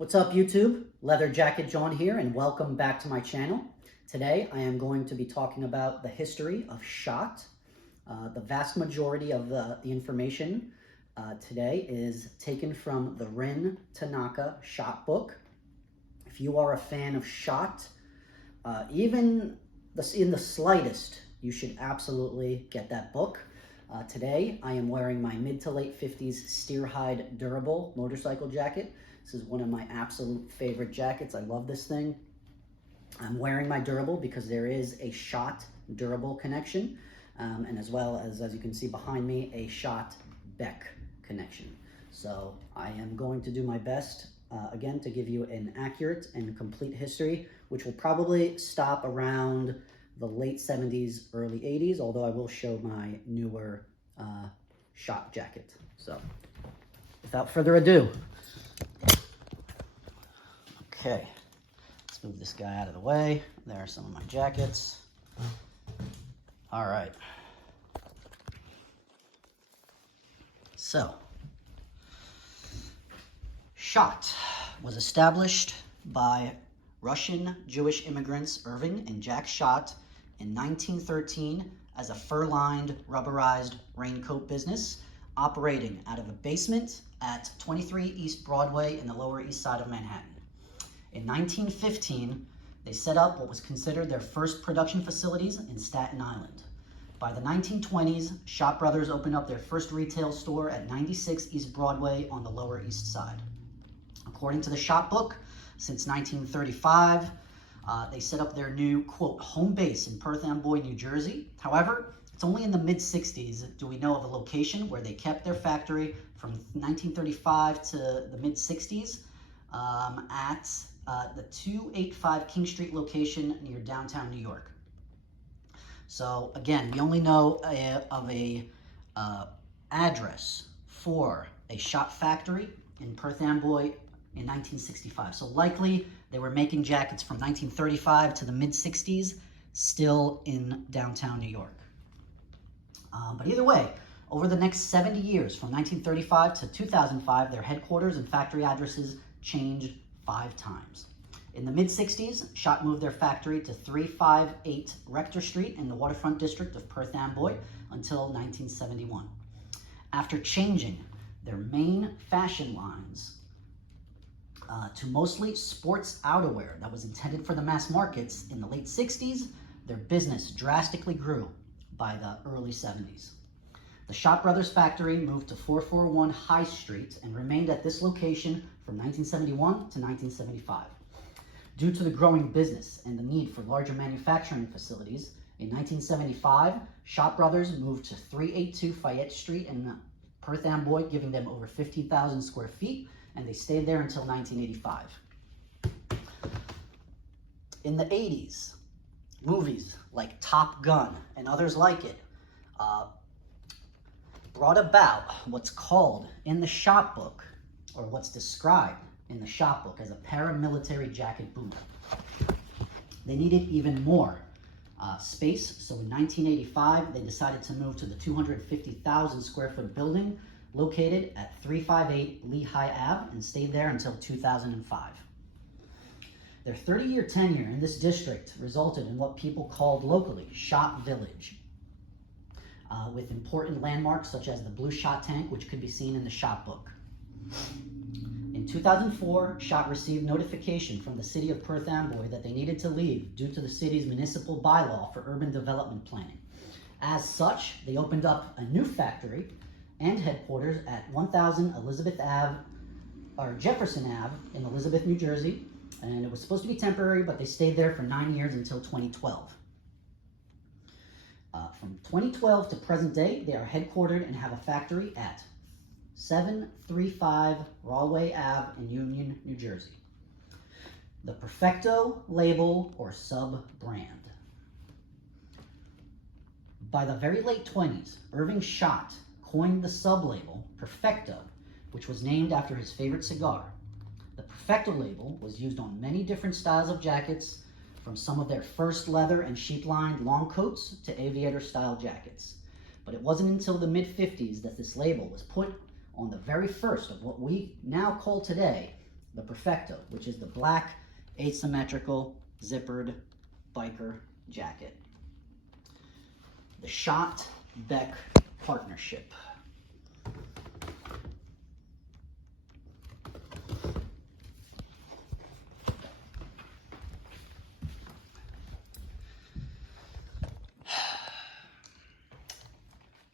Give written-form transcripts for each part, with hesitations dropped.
What's up, YouTube? Leather Jacket John here, and welcome back to my channel. Today I am going to be talking about the history of Schott. The vast majority of the information today is taken from the Rin Tanaka Schott book. If you are a fan of Schott, even in the slightest, you should absolutely get that book. Today I am wearing my mid to late 50s Steerhide Durable motorcycle jacket. This is one of my absolute favorite jackets. I love this thing. I'm wearing my Durable because there is a Schott Durable connection, and as well as you can see behind me, a Schott Beck connection. So I am going to do my best, again, to give you an accurate and complete history, which will probably stop around the late 70s, early 80s, although I will show my newer Schott jacket. So without further ado, okay, let's move this guy out of the way. There are some of my jackets. All right. So, Schott was established by Russian Jewish immigrants Irving and Jack Schott in 1913 as a fur-lined, rubberized raincoat business operating out of a basement at 23 East Broadway in the Lower East Side of Manhattan. In 1915, they set up what was considered their first production facilities in Staten Island. By the 1920s, Schott Brothers opened up their first retail store at 96 East Broadway on the Lower East Side. According to the Schott book, since 1935, they set up their new, quote, home base in Perth Amboy, New Jersey. However, it's only in the mid-60s do we know of a location where they kept their factory from 1935 to the mid-60s at the 285 King Street location near downtown New York. So again, we only know of a address for a Schott factory in Perth Amboy in 1965. So likely they were making jackets from 1935 to the mid-60s, still in downtown New York. But either way, over the next 70 years, from 1935 to 2005, their headquarters and factory addresses changed 5 times. In the mid-60s, Schott moved their factory to 358 Rector Street in the waterfront district of Perth Amboy until 1971. After changing their main fashion lines to mostly sports outerwear that was intended for the mass markets in the late 60s, their business drastically grew by the early 70s. The Schott Brothers factory moved to 441 High Street and remained at this location from 1971 to 1975. Due to the growing business and the need for larger manufacturing facilities, in 1975, Schott Brothers moved to 382 Fayette Street in Perth Amboy, giving them over 15,000 square feet, and they stayed there until 1985. In the 80s, movies like Top Gun and others like it brought about what's called in the Schott book, or what's described in the Schott book as a paramilitary jacket boom. They needed even more space, so in 1985 they decided to move to the 250,000 square foot building located at 358 Lehigh Ave and stayed there until 2005. Their 30-year tenure in this district resulted in what people called locally Schott Village, with important landmarks such as the Blue Schott tank, which could be seen in the Schott book. In 2004, Schott received notification from the city of Perth Amboy that they needed to leave due to the city's municipal bylaw for urban development planning. As such, they opened up a new factory and headquarters at 1000 Jefferson Ave in Elizabeth, New Jersey, and it was supposed to be temporary, but they stayed there for 9 years until 2012. From 2012 to present day, they are headquartered and have a factory at 735 Rawley Ave in Union, New Jersey. The Perfecto label or sub-brand. By the very late 20s, Irving Schott coined the sub-label Perfecto, which was named after his favorite cigar. The Perfecto label was used on many different styles of jackets, from some of their first leather and sheep-lined long coats to aviator-style jackets. But it wasn't until the mid-50s that this label was put on the very first of what we now call today the Perfecto, which is the black asymmetrical zippered biker jacket. The Schott Beck partnership.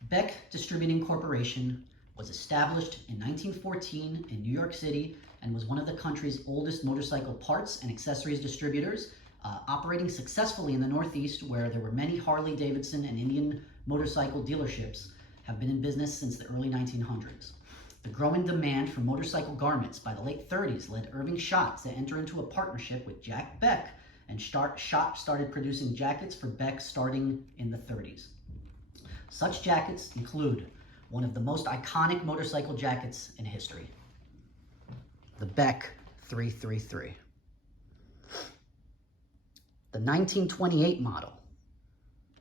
Beck Distributing Corporation was established in 1914 in New York City and was one of the country's oldest motorcycle parts and accessories distributors, operating successfully in the Northeast, where there were many Harley-Davidson and Indian motorcycle dealerships, have been in business since the early 1900s. The growing demand for motorcycle garments by the late 30s led Irving Schott to enter into a partnership with Jack Beck, and Schott started producing jackets for Beck starting in the 30s. Such jackets include one of the most iconic motorcycle jackets in history, the Beck 333. The 1928 model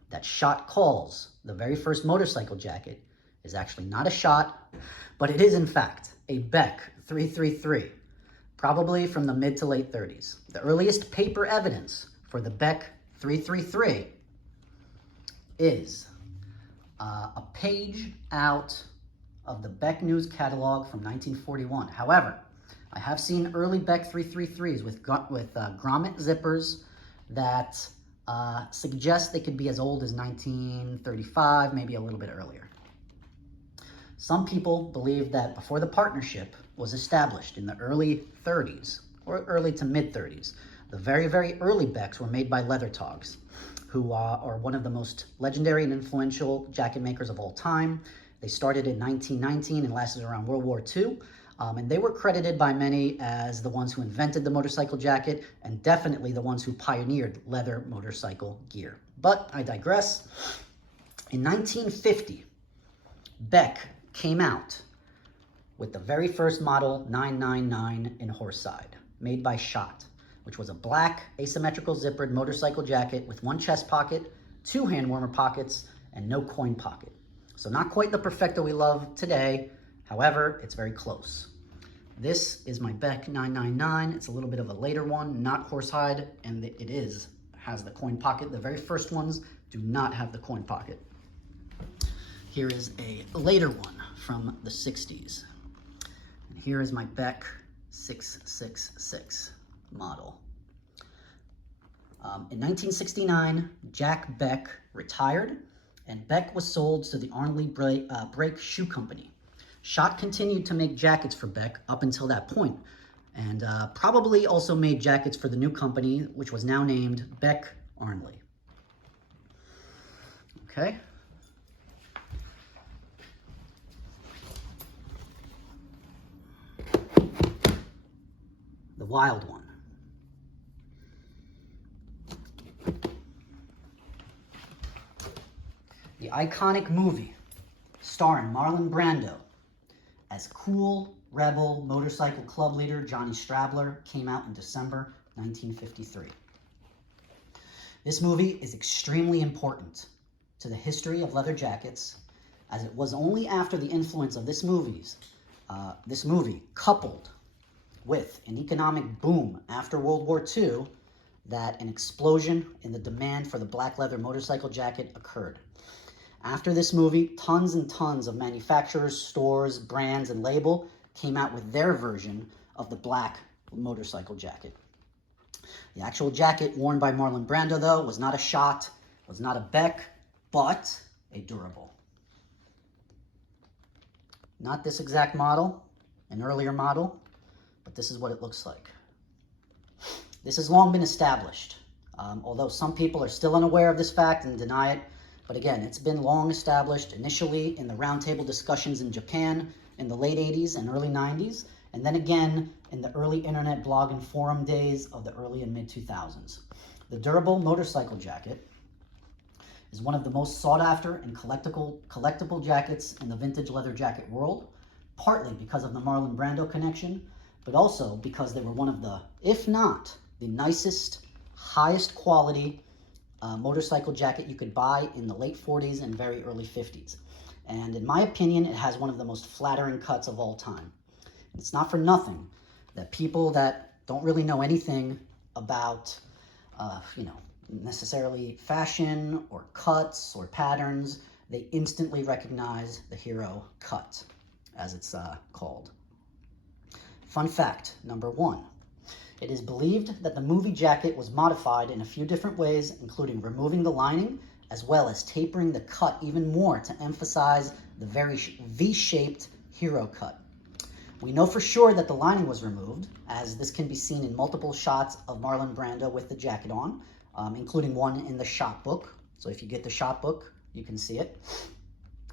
that Schott calls the very first motorcycle jacket is actually not a Schott, but it is in fact a Beck 333, probably from the mid to late 30s. The earliest paper evidence for the Beck 333 is a page out of the Beck News catalog from 1941. However, I have seen early Beck 333s with grommet zippers that suggest they could be as old as 1935, maybe a little bit earlier. Some people believe that before the partnership was established in the early 30s, or early to mid 30s, the very, very early Becks were made by leather togs, who are one of the most legendary and influential jacket makers of all time. They started in 1919 and lasted around World War II. And they were credited by many as the ones who invented the motorcycle jacket and definitely the ones who pioneered leather motorcycle gear. But I digress. In 1950, Beck came out with the very first model 999 in Horsehide, made by Schott, which was a black asymmetrical zippered motorcycle jacket with one chest pocket, two hand warmer pockets, and no coin pocket. So not quite the Perfecto we love today. However, it's very close. This is my Beck 999. It's a little bit of a later one, not horsehide, and it has the coin pocket. The very first ones do not have the coin pocket. Here is a later one from the 60s. And here is my Beck 666 model. In 1969, Jack Beck retired, and Beck was sold to the Arnley Brake Shoe Company. Schott continued to make jackets for Beck up until that point, and probably also made jackets for the new company, which was now named Beck Arnley. Okay. The wild one. The iconic movie starring Marlon Brando as cool rebel motorcycle club leader Johnny Strabler came out in December 1953. This movie is extremely important to the history of leather jackets, as it was only after the influence of this movie coupled with an economic boom after World War II that an explosion in the demand for the black leather motorcycle jacket occurred. After this movie, tons and tons of manufacturers, stores, brands, and label came out with their version of the black motorcycle jacket. The actual jacket worn by Marlon Brando, though, was not a Schott, was not a Beck, but a Durable. Not this exact model, an earlier model, but this is what it looks like. This has long been established, although some people are still unaware of this fact and deny it. But again, it's been long established, initially in the roundtable discussions in Japan in the late 80s and early 90s, and then again in the early internet blog and forum days of the early and mid 2000s. The Durable motorcycle jacket is one of the most sought after and collectible jackets in the vintage leather jacket world, partly because of the Marlon Brando connection, but also because they were one of the, if not the nicest, highest quality motorcycle jacket you could buy in the late 40s and very early 50s. And in my opinion, it has one of the most flattering cuts of all time. It's not for nothing that people that don't really know anything about, necessarily fashion or cuts or patterns, they instantly recognize the hero cut, as it's called. Fun fact number 1. It is believed that the movie jacket was modified in a few different ways, including removing the lining, as well as tapering the cut even more to emphasize the very V-shaped hero cut. We know for sure that the lining was removed, as this can be seen in multiple shots of Marlon Brando with the jacket on, including one in the Schott book. So if you get the Schott book, you can see it.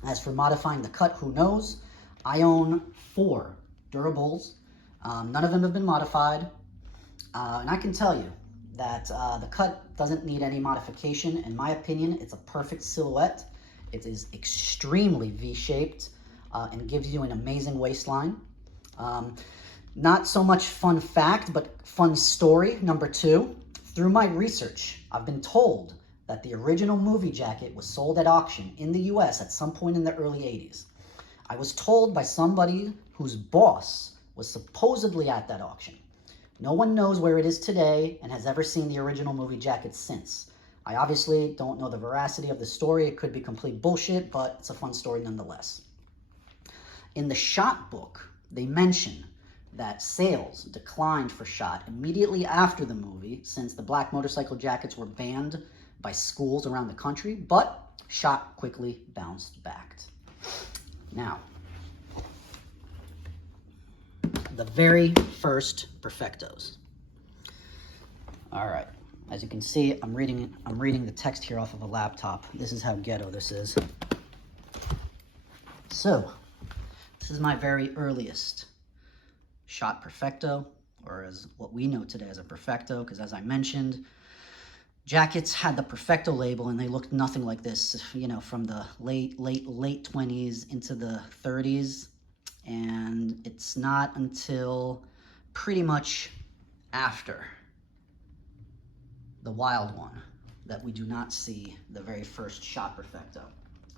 As for modifying the cut, who knows? I own 4 durables. None of them have been modified. And I can tell you that the cut doesn't need any modification. In my opinion, it's a perfect silhouette. It is extremely V-shaped and gives you an amazing waistline. Not so much fun fact, but fun story number 2. Through my research, I've been told that the original movie jacket was sold at auction in the US at some point in the early 80s. I was told by somebody whose boss was supposedly at that auction. No one knows where it is today and has ever seen the original movie jacket since. I obviously don't know the veracity of the story. It could be complete bullshit, but it's a fun story nonetheless. In the Schott book, they mention that sales declined for Schott immediately after the movie, since the black motorcycle jackets were banned by schools around the country, but Schott quickly bounced back. Now, the very first Perfectos. All right, as you can see, I'm reading the text here off of a laptop. This is how ghetto this is. So, this is my very earliest Schott Perfecto, or as what we know today as a Perfecto, because as I mentioned, jackets had the Perfecto label and they looked nothing like this, from the late 20s into the 30s. And it's not until pretty much after the Wild One that we do not see the very first Schott Perfecto.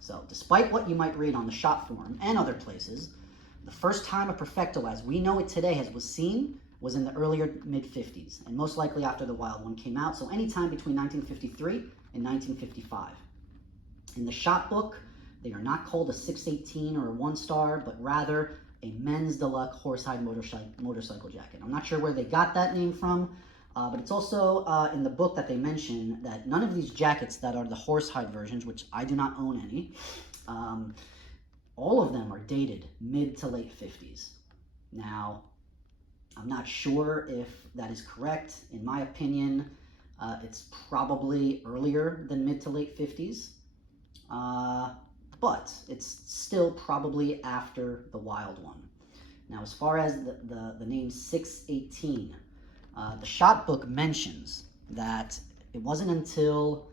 So despite what you might read on the Schott forum and other places, the first time a Perfecto as we know it today was seen was in the earlier mid-50s, and most likely after the Wild One came out, so anytime between 1953 and 1955. In the Schott book, they are not called a 618 or a 1-star, but rather a men's deluxe horsehide motorcycle jacket. I'm not sure where they got that name from, but it's also in the book that they mention that none of these jackets that are the horsehide versions, which I do not own any, all of them are dated mid to late 50s. Now, I'm not sure if that is correct. In my opinion, it's probably earlier than mid to late 50s, but it's still probably after the Wild One. Now, as far as the name 618, the Schott book mentions that it wasn't until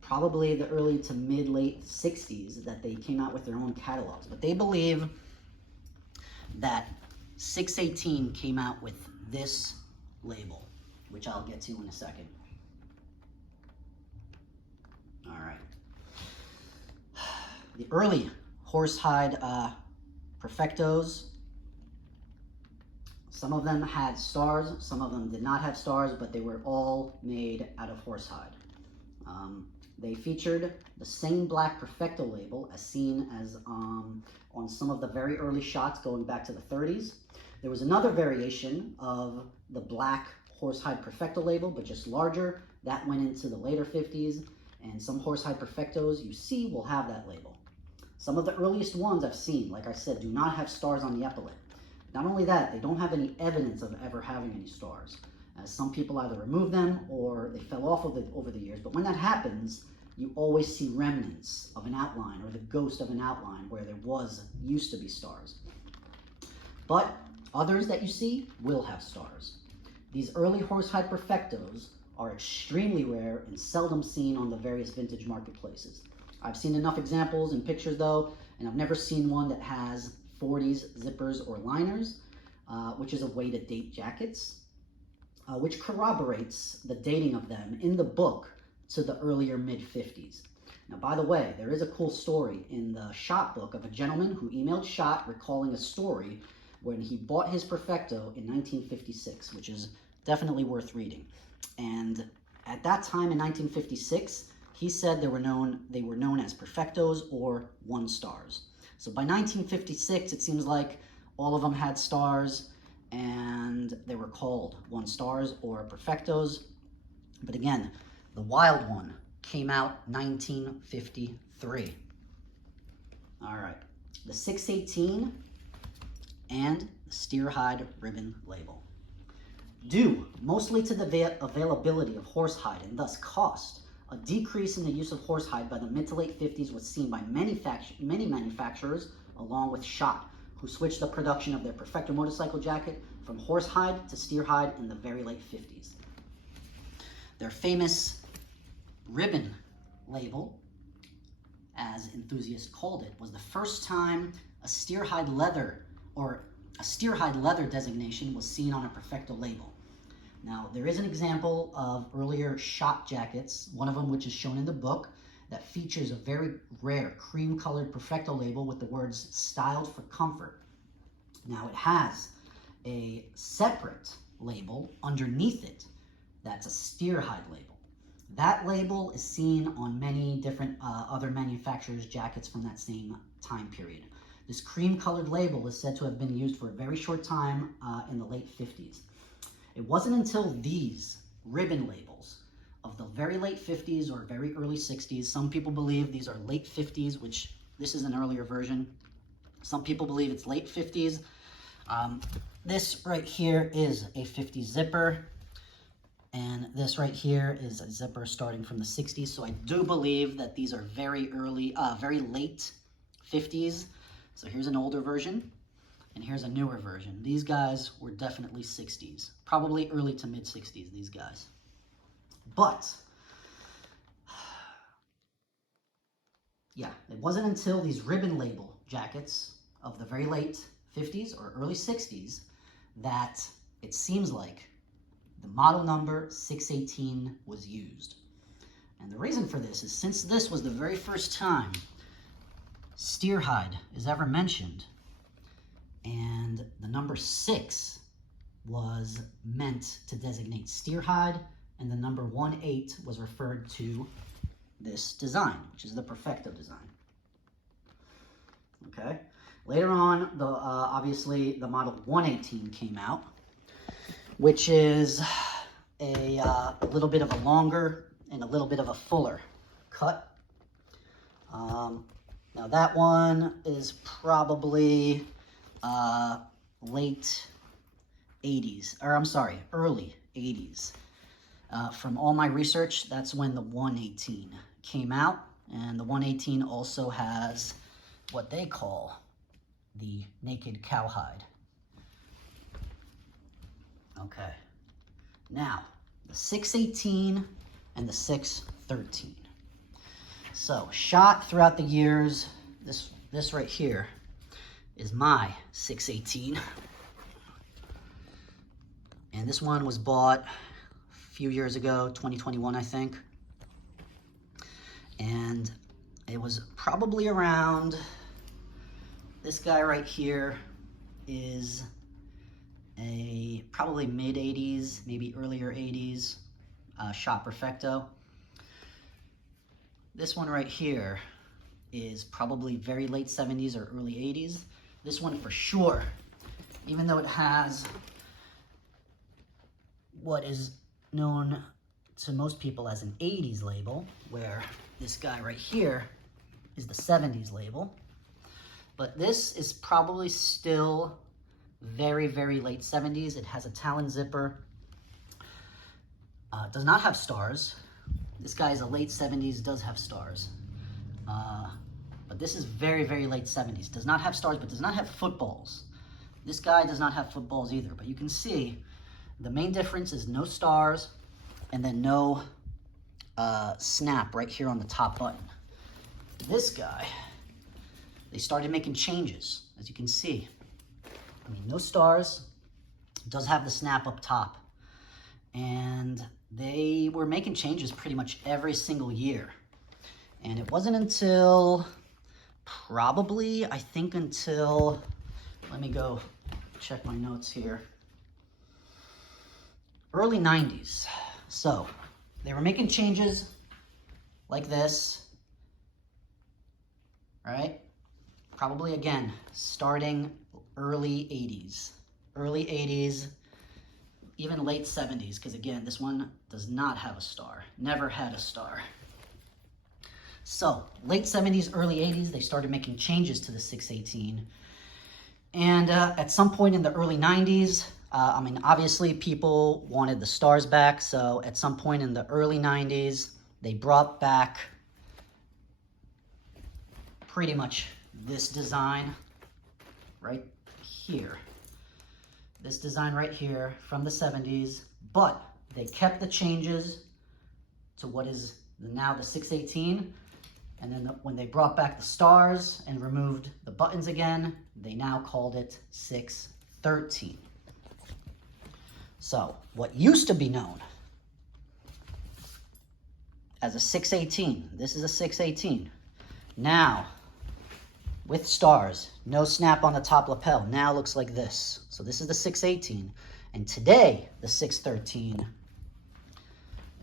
probably the early to mid-late 60s that they came out with their own catalogs. But they believe that 618 came out with this label, which I'll get to in a second. All right. The early horsehide Perfectos, some of them had stars, some of them did not have stars, but they were all made out of horsehide. They featured the same black Perfecto label as seen as on some of the very early shots going back to the 30s. There was another variation of the black horsehide Perfecto label, but just larger. That went into the later 50s, and some horsehide Perfectos you see will have that label. Some of the earliest ones I've seen, like I said, do not have stars on the epaulette. Not only that, they don't have any evidence of ever having any stars, as some people either remove them or they fell off of it over the years. But when that happens, you always see remnants of an outline or the ghost of an outline where there used to be stars. But others that you see will have stars. These early horsehide Perfectos are extremely rare and seldom seen on the various vintage marketplaces. I've seen enough examples and pictures though, and I've never seen one that has 40s zippers or liners, which is a way to date jackets, which corroborates the dating of them in the book to the earlier mid-50s. Now, by the way, there is a cool story in the Schott book of a gentleman who emailed Schott recalling a story when he bought his Perfecto in 1956, which is definitely worth reading. And at that time in 1956, he said they were known as Perfectos or 1 stars. So by 1956, it seems like all of them had stars, and they were called 1 stars or Perfectos. But again, the wild one came out 1953. All right, the 618 and the steer hide ribbon label. Due mostly to the availability of horsehide and thus cost, a decrease in the use of horsehide by the mid to late 50s was seen by many manufacturers, along with Schott, who switched the production of their Perfecto motorcycle jacket from horsehide to steer hide in the very late 50s. Their famous ribbon label, as enthusiasts called it, was the first time a steer hide leather designation was seen on a Perfecto label. Now, there is an example of earlier Schott jackets, one of them which is shown in the book, that features a very rare cream-colored Perfecto label with the words "styled for comfort." Now, it has a separate label underneath it that's a steer hide label. That label is seen on many different other manufacturers' jackets from that same time period. This cream-colored label is said to have been used for a very short time in the late 50s. It wasn't until these ribbon labels of the very late 50s or very early 60s, some people believe these are late 50s, which this is an earlier version. Some people believe it's late 50s. This right here is a 50 zipper. And this right here is a zipper starting from the 60s. So I do believe that these are very late 50s. So here's an older version, and here's a newer version. These guys were definitely 60s, probably early to mid 60s, these guys. But, yeah, it wasn't until these ribbon label jackets of the very late 50s or early 60s that it seems like the model number 618 was used. And the reason for this is since this was the very first time steer hide is ever mentioned, and the number 6 was meant to designate steer hide, and the number 18 was referred to this design, which is the Perfecto design. Okay. Later on, obviously the model 118 came out, which is a little bit of a longer and a little bit of a fuller cut. Now that one is probably late 80s, or I'm sorry, early 80s. From all my research, that's when the 118 came out, and the 118 also has what they call the naked cowhide. Okay, now the 618 and the 613. So Schott throughout the years, this right here is my 618. And this one was bought a few years ago, 2021, I think. And it was probably around, this guy right here is probably mid 80s, maybe earlier 80s, Schott Perfecto. This one right here is probably very late 70s or early 80s. This one for sure, even though it has what is known to most people as an 80s label, where this guy right here is the 70s label. But this is probably still very, very late 70s. It has a Talon zipper. Does not have stars. This guy is a late 70s, does have stars. But this is very, very late 70s. Does not have stars, but does not have footballs. This guy does not have footballs either. But you can see the main difference is no stars and then no snap right here on the top button. This guy, they started making changes, as you can see. I mean, no stars, does have the snap up top. And they were making changes pretty much every single year. And it wasn't until probably, I think until, let me go check my notes here. Early 90s. So they were making changes like this, right? Probably again, starting early 80s. Early 80s, even late 70s, because again, this one does not have a star. Never had a star. So, late 70s, early 80s, they started making changes to the 618. And at some point in the early 90s, I mean, obviously people wanted the stars back, so at some point in the early 90s, they brought back pretty much this design right here. This design right here from the 70s, but they kept the changes to what is now the 618. And then when they brought back the stars and removed the buttons again, they now called it 613. So what used to be known as a 618, this is a 618. Now, with stars, no snap on the top lapel, now looks like this. So this is the 618. And today, the 613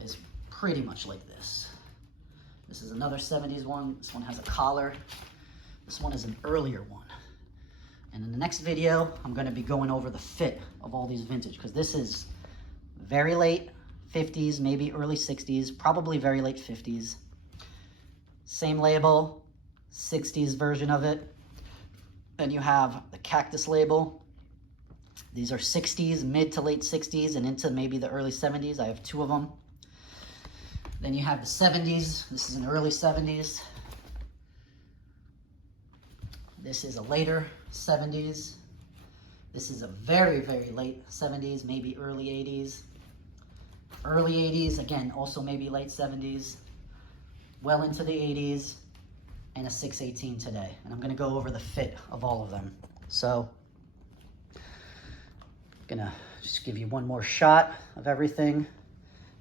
is pretty much like this. This is another 70s one. This one has a collar. This one is an earlier one. And in the next video, I'm going to be going over the fit of all these vintage, because this is very late 50s, maybe early 60s, probably very late 50s. Same label, 60s version of it. Then you have the cactus label. These are 60s, mid to late 60s, and into maybe the early 70s. I have two of them. Then you have the 70s. This is an early 70s. This is a later 70s. This is a very, very late 70s, maybe early 80s. Early 80s, again, also maybe late 70s. Well into the 80s. And a 618 today. And I'm going to go over the fit of all of them. So, I'm going to just give you one more shot of everything.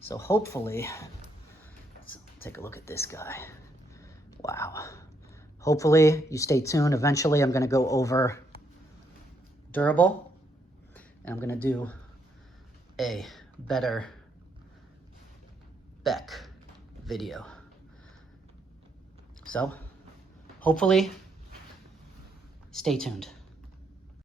So hopefully, let's take a look at this guy. Wow. Hopefully you stay tuned. Eventually I'm going to go over durable. And I'm going to do a better Beck video. So, hopefully, stay tuned.